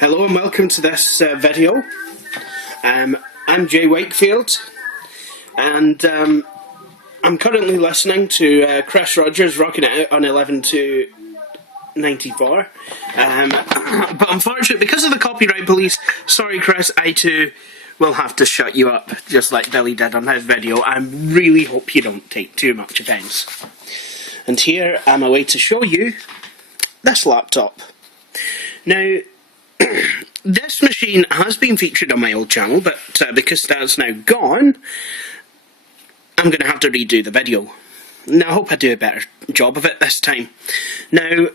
Hello and welcome to this video. I'm Jay Wakefield, and I'm currently listening to Chris Rogers rocking it out on 11 to 94. But unfortunately, because of the copyright police, sorry Chris, I too will have to shut you up, just like Billy did on his video. I really hope you don't take too much offence. And here I'm a way to show you this laptop. Now, this machine has been featured on my old channel, but because that's now gone, I'm going to have to redo the video. Now, I hope I do a better job of it this time. Now,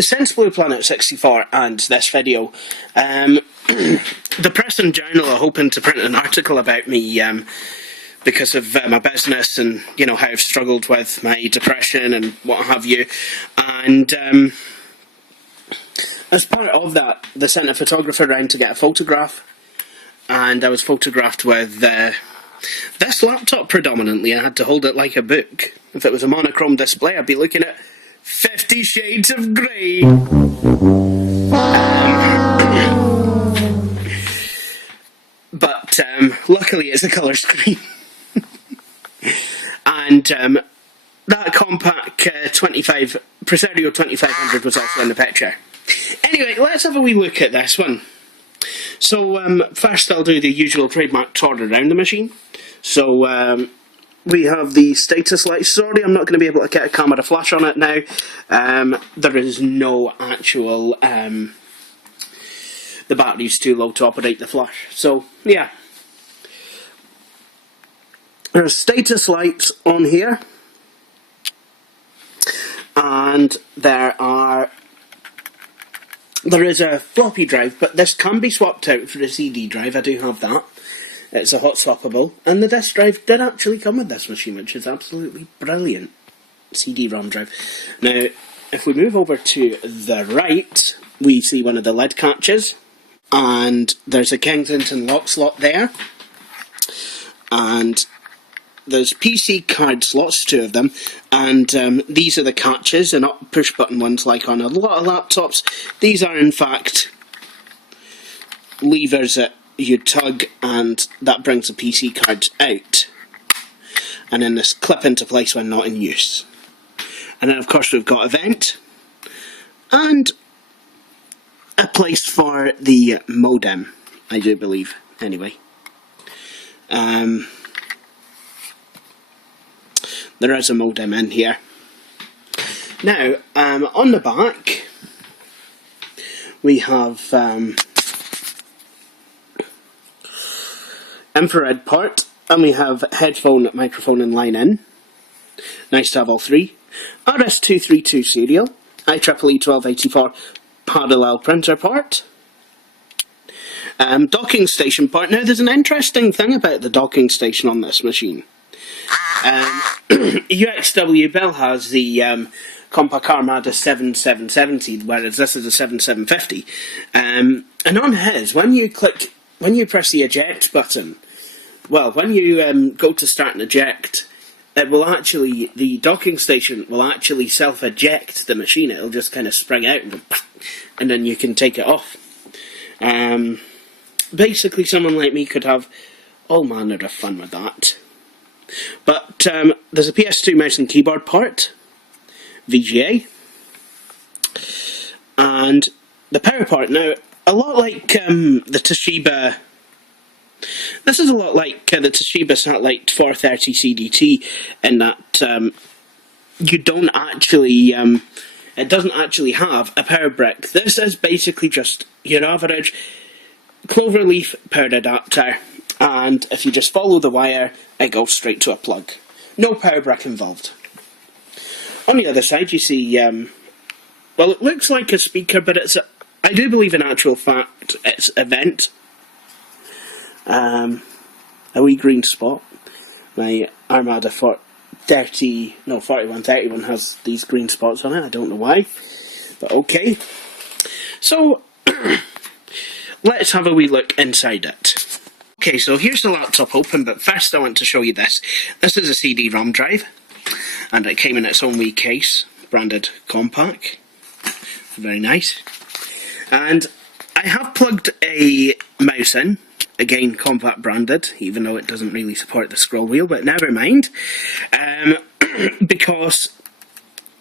since Blue Planet 64 and this video, the Press and Journal are hoping to print an article about me because of my business and, you know, how I've struggled with my depression and what have you. And as part of that, they sent a photographer around to get a photograph, and I was photographed with this laptop predominantly. I had to hold it like a book. If it was a monochrome display, I'd be looking at 50 Shades of Grey. But luckily it's a colour screen. And that Compaq 25 Presario 2500 was also in the picture. Anyway, let's have a wee look at this one. So first I'll do the usual trademark tour around the machine. So we have the status light. Sorry, I'm not going to be able to get a camera flash on it now. There is no actual... the battery's too low to operate the flash. So, yeah. There's status lights on here. And there is a floppy drive, but this can be swapped out for a CD drive. I do have that. It's a hot swappable. And the disk drive did actually come with this machine, which is absolutely brilliant. CD-ROM drive. Now, if we move over to the right, we see one of the lid catches. And there's a Kensington lock slot there. And there's PC card slots, 2 of them, and these are the catches. They're not push button ones like on a lot of laptops. These are in fact levers that you tug, and that brings the PC cards out, and then this clip into place when not in use. And then of course we've got a vent and a place for the modem, I do believe, anyway. There is a modem in here. Now, on the back, we have infrared port, and we have headphone, microphone and line in. Nice to have all 3. RS-232 serial, IEEE 1284 parallel printer port. Docking station port. Now, there's an interesting thing about the docking station on this machine. UXW Bell has the Compaq Armada 7770, whereas this is a 7750. And on his, when you press the eject button, well, when you go to start and eject, it will actually, the docking station will actually self-eject the machine. It'll just kind of spring out and go, and then you can take it off. Basically, someone like me could have all manner of fun with that. But there's a PS2 mouse and keyboard port, VGA, and the power port. Now, a lot like the Toshiba, this is a lot like the Toshiba Satellite 430 CDT in that you don't actually, it doesn't actually have a power brick. This is basically just your average cloverleaf power adapter, and if you just follow the wire, it goes straight to a plug. No power brick involved. On the other side you see, well, it looks like a speaker, but I do believe in actual fact it's a vent. A wee green spot. My Armada 4131 has these green spots on it. I don't know why, but okay. So let's have a wee look inside it. Okay, so here's the laptop open, but first I want to show you this. This is a CD-ROM drive, and it came in its own wee case, branded Compaq. Very nice. And I have plugged a mouse in, again Compaq branded, even though it doesn't really support the scroll wheel, but never mind. Because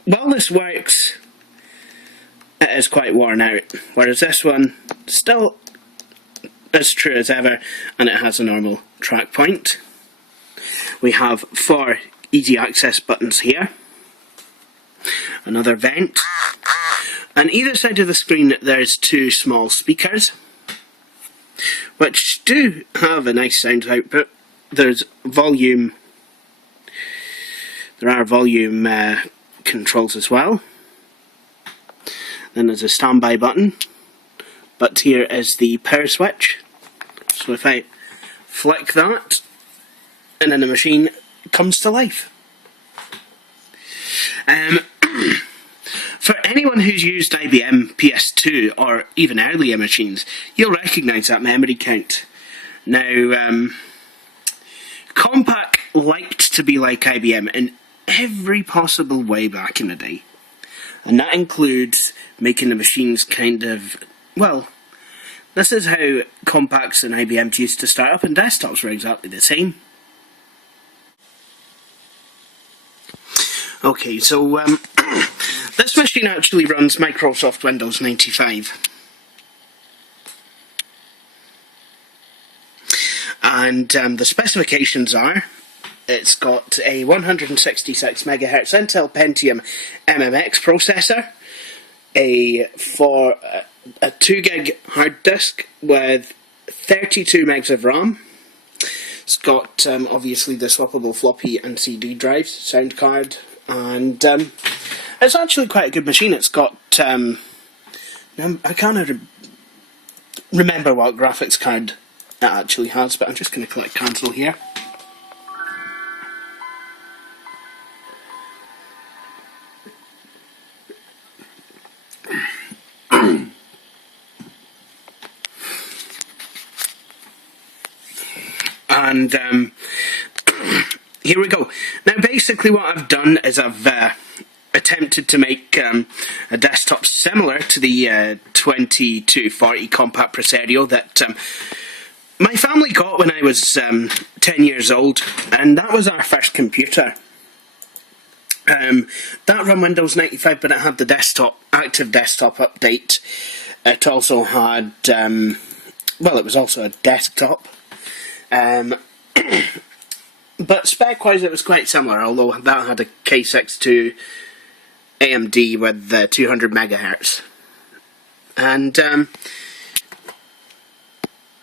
while this works, it is quite worn out, whereas this one still as true as ever, and it has a normal track point. We have 4 easy access buttons here, another vent. On either side of the screen there's 2 small speakers, which do have a nice sound output. There are volume controls as well. Then there's a standby button, but here is the power switch. So if I flick that, and then the machine comes to life. For anyone who's used IBM PS2 or even earlier machines, you'll recognise that memory count. Now, Compaq liked to be like IBM in every possible way back in the day. And that includes making the machines kind of, well, this is how Compaqs and IBMs used to start up, and desktops were exactly the same. Okay, so this machine actually runs Microsoft Windows 95. And the specifications are, it's got a 166 MHz Intel Pentium MMX processor, a 2 gig hard disk with 32 megs of RAM. It's got obviously the swappable floppy and CD drives, sound card, and it's actually quite a good machine. It's got I can't remember what graphics card it actually has, but I'm just going to click cancel here. And here we go. Now basically what I've done is I've attempted to make a desktop similar to the 2240 Compaq Presario that my family got when I was 10 years old, and that was our first computer. That ran Windows 95, but it had the active desktop update. It also had, well, it was also a desktop. But spec-wise it was quite similar, although that had a K62 AMD with 200 MHz. And yeah,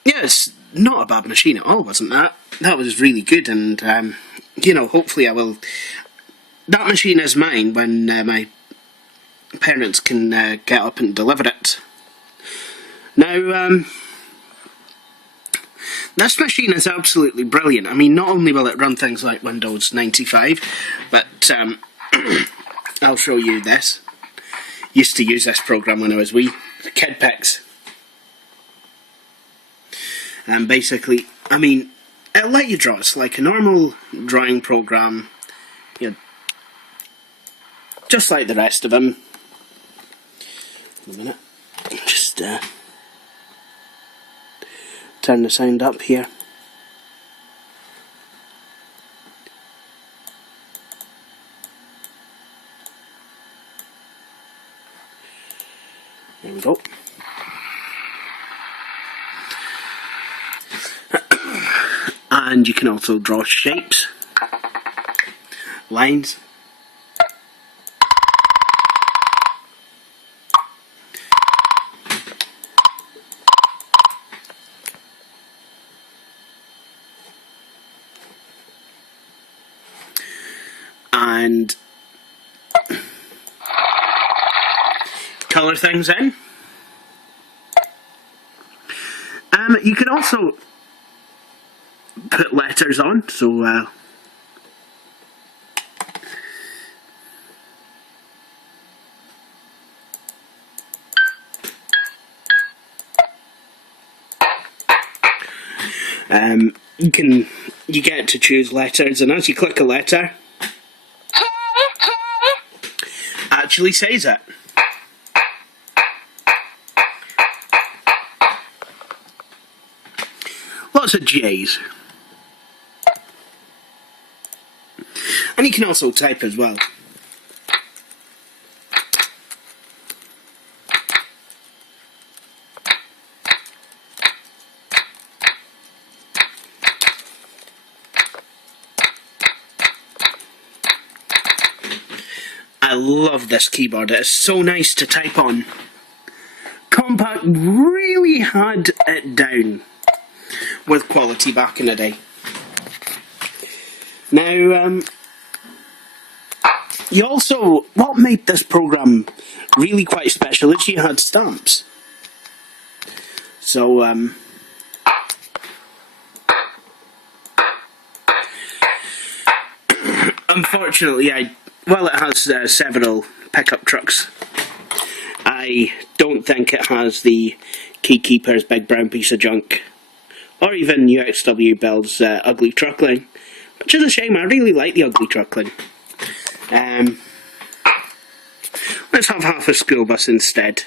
it's not a bad machine at all, wasn't that? That was really good, and you know, hopefully I will... That machine is mine when my parents can get up and deliver it. Now, this machine is absolutely brilliant. I mean, not only will it run things like Windows 95, but I'll show you this. Used to use this program when I was wee. Kid Pics. And basically, I mean, it'll let you draw. It's like a normal drawing program. You know, just like the rest of them. A minute. Just turn the sound up here. There we go. And you can also draw shapes, lines. And colour things in. You can also put letters on, so you get to choose letters, and as you click a letter, actually says it. Lots of J's. And you can also type as well. I love this keyboard, it is so nice to type on. Compaq really had it down with quality back in the day. Now, you also, what made this program really quite special is you had stamps. So, unfortunately, well, it has several pickup trucks. I don't think it has the Keykeeper's Big Brown Piece of Junk, or even UXW Bell's Ugly Truckling, which is a shame. I really like the Ugly Truckling. Let's have half a school bus instead.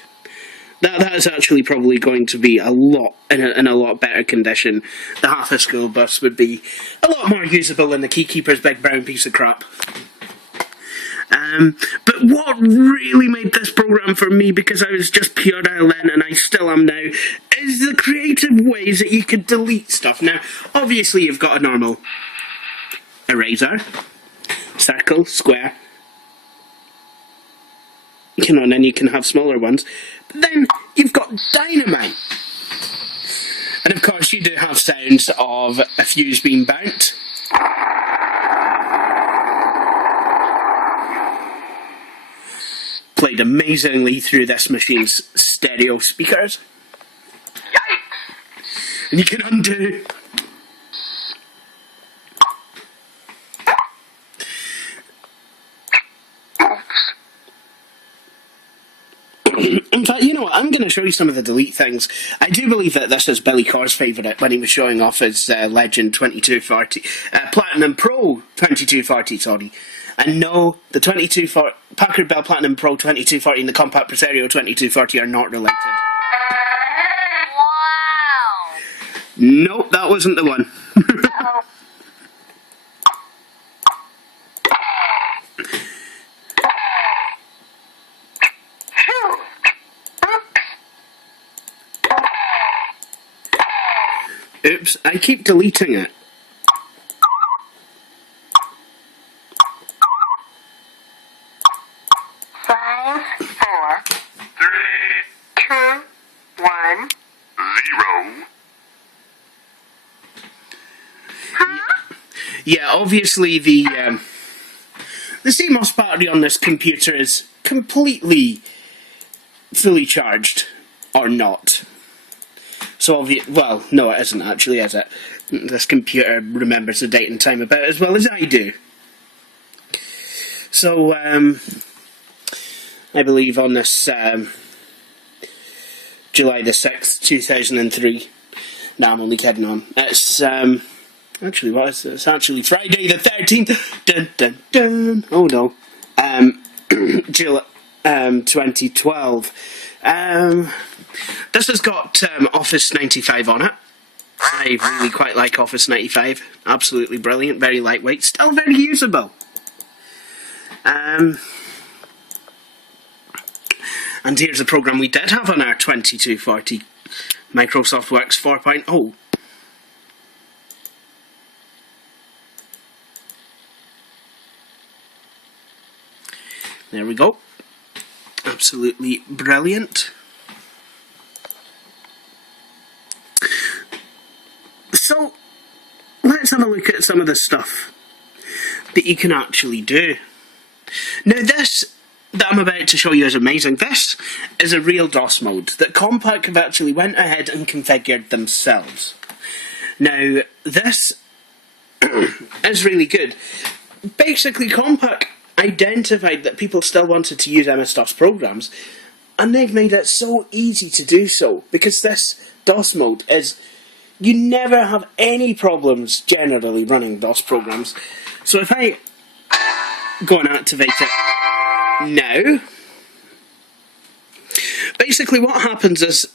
That is actually probably going to be a lot in a lot better condition. The half a school bus would be a lot more usable than the Keykeeper's Big Brown Piece of Crap. But what really made this program for me, because I was just puerile then and I still am now, is the creative ways that you could delete stuff. Now, obviously you've got a normal eraser, circle, square, and then you can have smaller ones, but then you've got dynamite. And of course you do have sounds of a fuse being burnt. Played amazingly through this machine's stereo speakers. Yikes! And you can undo. In fact, you know what, I'm going to show you some of the delete things. I do believe that this is Billy Corr's favourite when he was showing off his Legend 2240, Platinum Pro 2240, sorry. And no, the Packard Bell Platinum Pro 2240 and the Compaq Presario 2240 are not related. Wow! Nope, that wasn't the one. Oops, I keep deleting it. Yeah, obviously the CMOS battery on this computer is completely fully charged, or not. So well, no it isn't actually, is it? This computer remembers the date and time about as well as I do. So, I believe on this July the 6th, 2003, no, I'm only kidding on, it's actually, what is it? It's actually Friday the 13th. Dun dun dun. Oh no. July 2012. This has got Office 95 on it. I really quite like Office 95. Absolutely brilliant. Very lightweight. Still very usable. And here's a program we did have on our 2240. Microsoft Works 4.0. There we go. Absolutely brilliant. So, let's have a look at some of the stuff that you can actually do. Now this that I'm about to show you is amazing. This is a real DOS mode that Compaq have actually went ahead and configured themselves. Now, this is really good. Basically, Compaq identified that people still wanted to use MS-DOS programs, and they've made it so easy to do so, because this DOS mode is... You never have any problems generally running DOS programs. So if I go and activate it now, basically what happens is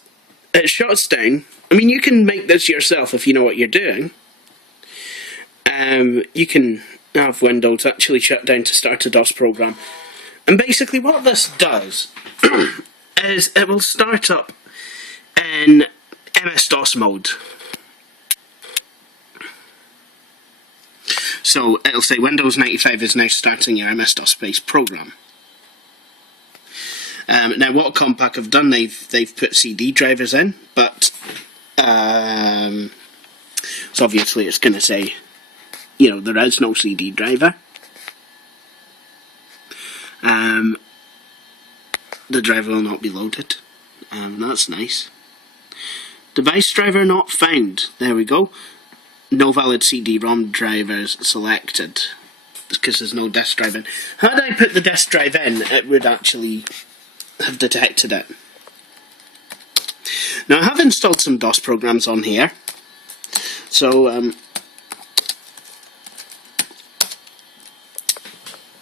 it shuts down. I mean, you can make this yourself if you know what you're doing. You can have Windows actually shut down to start a DOS program. And basically what this does is it will start up in MS-DOS mode. So it'll say Windows 95 is now starting your MS-DOS based program. Now what Compaq have done, they've put CD drivers in, but so obviously it's going to say, you know, there is no CD driver. The driver will not be loaded. That's nice. Device driver not found. There we go. No valid CD-ROM drivers selected, because there's no disk drive in. Had I put the disk drive in, it would actually have detected it. Now I have installed some DOS programs on here, so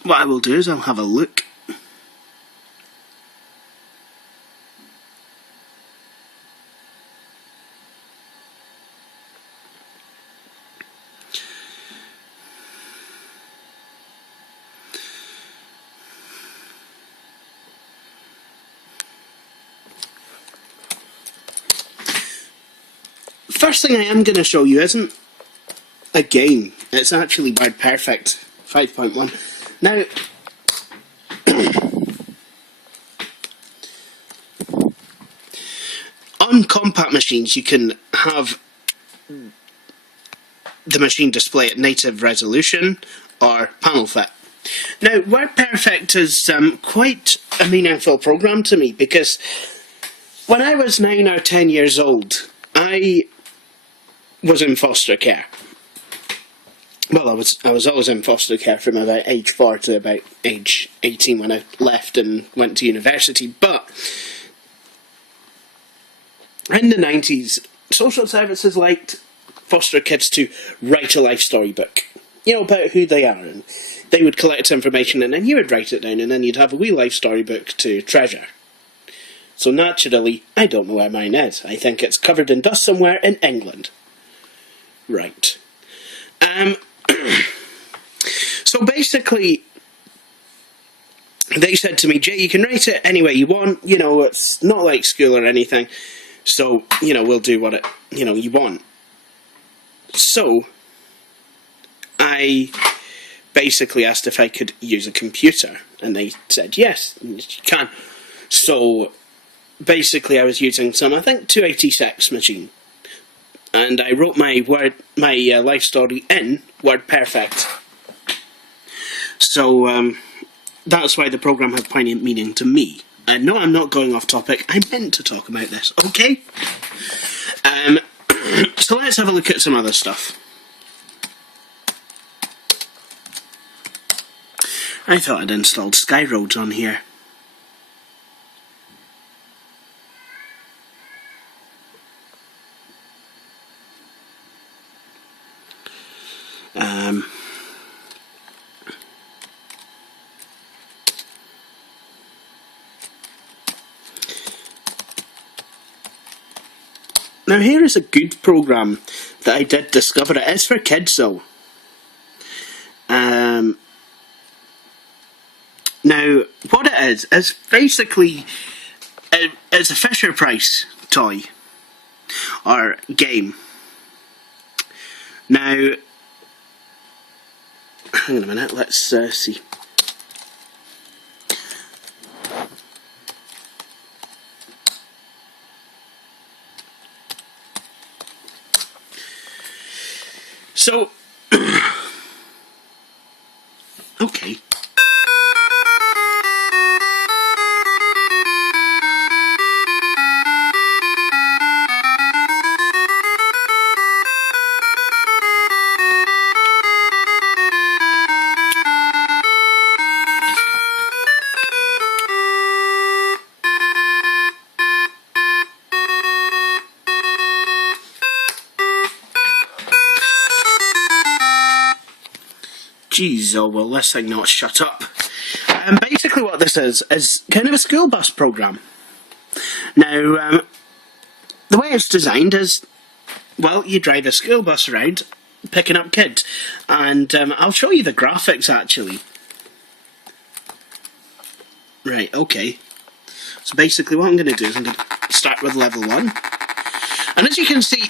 what I will do is I'll have a look. First thing I am going to show you isn't a game, it's actually WordPerfect 5.1. Now, on Compaq machines you can have the machine display at native resolution or panel fit. Now, WordPerfect is quite a meaningful program to me, because when I was 9 or 10 years old, I was in foster care. Well, I was always in foster care from about age 4 to about age 18 when I left and went to university. But in the 90s, social services liked foster kids to write a life story book, you know, about who they are, and they would collect information and then you would write it down, and then you'd have a wee life story book to treasure. So naturally, I don't know where mine is. I think it's covered in dust somewhere in England. Right. So basically, they said to me, Jay, you can write it any way you want, you know, it's not like school or anything, so, you know, we'll do what it, you know, you want. So, I basically asked if I could use a computer, and they said, yes, you can. So, basically I was using some, I think, 286 machine. And I wrote my life story in WordPerfect. So that's why the program had poignant meaning to me. And no, I'm not going off topic. I meant to talk about this, okay? So let's have a look at some other stuff. I thought I'd installed Skyroads on here. Now here is a good program that I did discover. It is for kids though. Now what it is basically it's a Fisher Price toy or game. Now, hang on a minute, let's see. So, okay. Geez, oh well, this thing not shut up. Basically what this is kind of a school bus program. Now, the way it's designed is, well, you drive a school bus around picking up kids, and I'll show you the graphics actually. Right, okay. So basically what I'm going to do is I'm going to start with level 1. And as you can see,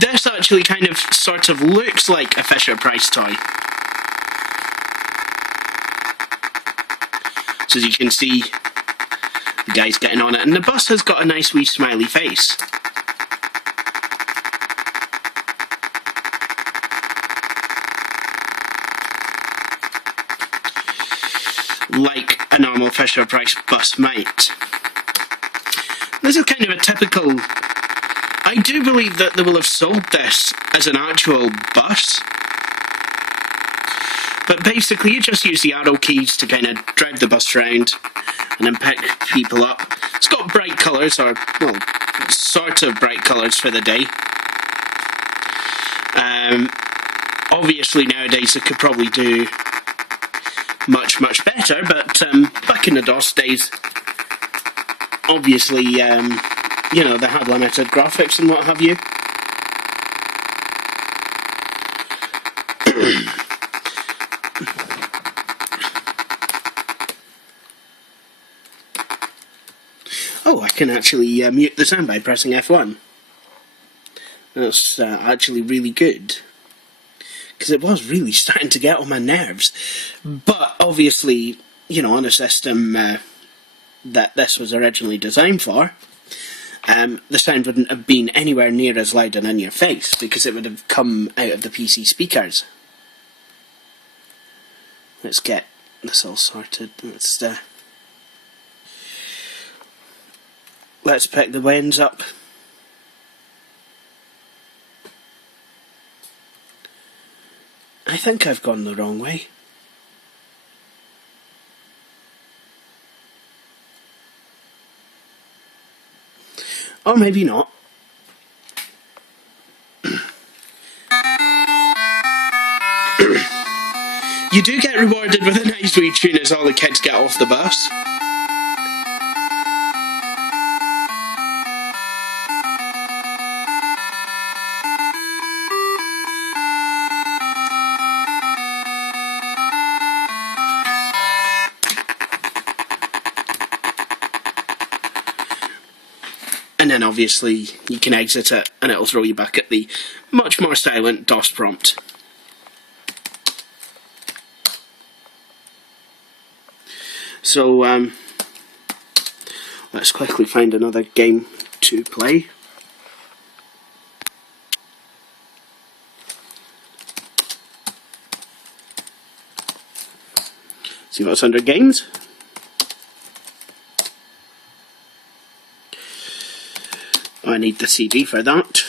this actually kind of sort of looks like a Fisher-Price toy. So as you can see, the guy's getting on it, and the bus has got a nice wee smiley face. Like a normal Fisher-Price bus might. This is kind of a typical... I do believe that they will have sold this as an actual bus. But basically you just use the arrow keys to kind of drive the bus around and then pick people up. It's got bright colours, or, well, sort of bright colours for the day. Obviously nowadays they could probably do much better, but back in the DOS days, obviously, you know, they had limited graphics and what have you. Oh, I can actually mute the sound by pressing F1. That's actually really good, because it was really starting to get on my nerves. But obviously, you know, on a system that this was originally designed for, the sound wouldn't have been anywhere near as loud and in your face, because it would have come out of the PC speakers. Let's get this all sorted. Let's pick the winds up. I think I've gone the wrong way. Or maybe not. You do get rewarded with a nice wee tune as all the kids get off the bus. And then obviously you can exit it and it'll throw you back at the much more silent DOS prompt. So let's quickly find another game to play. See what's under games. I need the CD for that.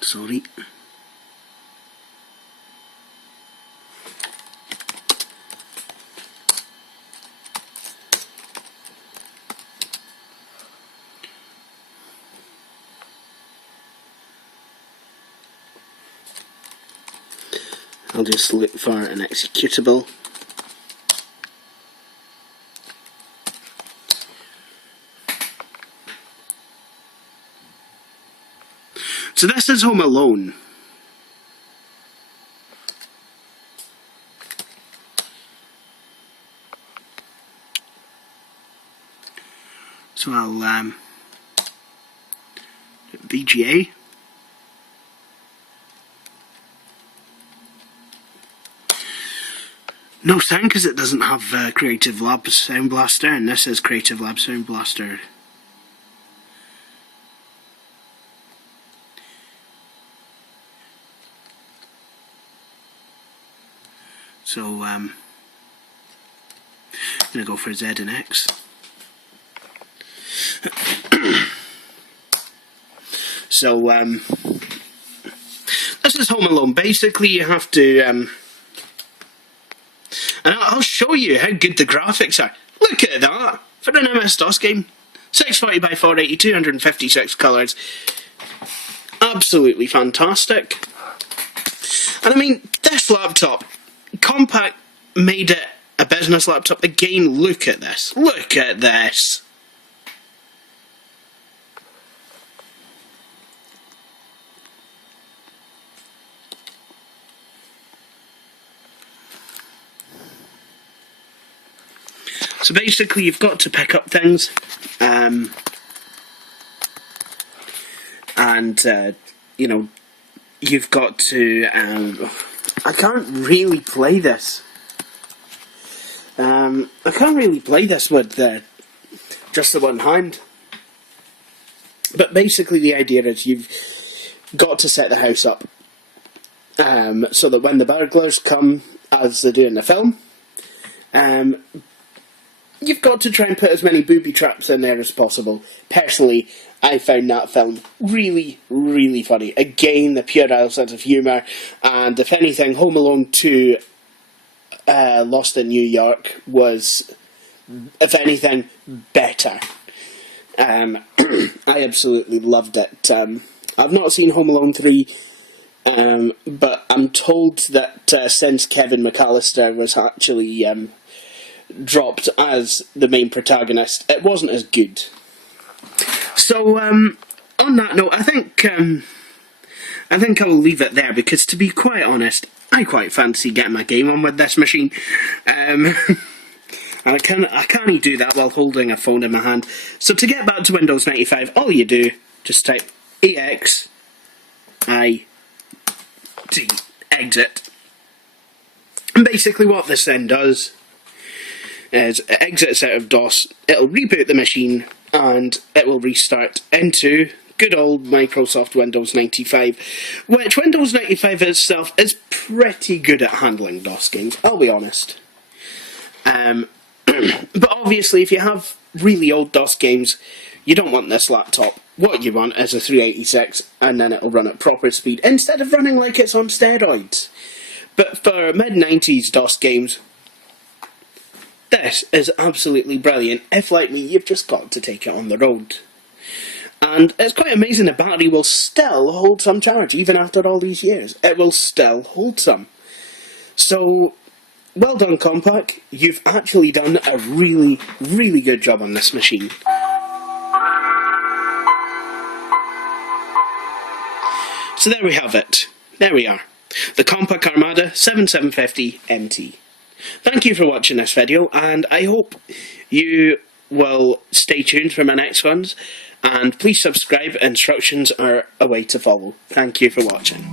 Sorry. I'll just look for an executable. So this is Home Alone. So I'll VGA. No sound because it doesn't have Creative Lab Sound Blaster, and this is Creative Lab Sound Blaster. So I'm gonna go for Z and X. So this is Home Alone. Basically, you have to, and I'll show you how good the graphics are. Look at that for an MS-DOS game. 640 by 480, 256 colours. Absolutely fantastic. And I mean, this laptop, Compaq made it a business laptop. Again, look at this. Look at this. So basically, you've got to pick up things, and you know, you've got to. I can't really play this. I can't really play this with just the one hand. But basically, the idea is you've got to set the house up so that when the burglars come, as they do in the film, you've got to try and put as many booby traps in there as possible. Personally, I found that film really, really funny. Again, the puerile sense of humour, and if anything, Home Alone 2 Lost in New York was, if anything, better. I absolutely loved it. I've not seen Home Alone 3, but I'm told that since Kevin McAllister was actually dropped as the main protagonist, it wasn't as good. So, on that note, I think I'll leave it there, because to be quite honest, I quite fancy getting my game on with this machine. And I can't do that while holding a phone in my hand. So to get back to Windows 95, all you do, just type EXIT, exit. And basically what this then does is it exits out of DOS, it'll reboot the machine, and it will restart into good old Microsoft Windows 95, which Windows 95 itself is pretty good at handling DOS games, I'll be honest. But obviously, if you have really old DOS games, you don't want this laptop. What you want is a 386, and then it'll run at proper speed, instead of running like it's on steroids. But for mid-90s DOS games, this is absolutely brilliant. If, like me, you've just got to take it on the road. And it's quite amazing the battery will still hold some charge, even after all these years. It will still hold some. So, well done, Compaq. You've actually done a really, really good job on this machine. So there we have it. There we are. The Compaq Armada 7750 MT. Thank you for watching this video, and I hope you will stay tuned for my next ones, and please subscribe. Instructions are a way to follow. Thank you for watching.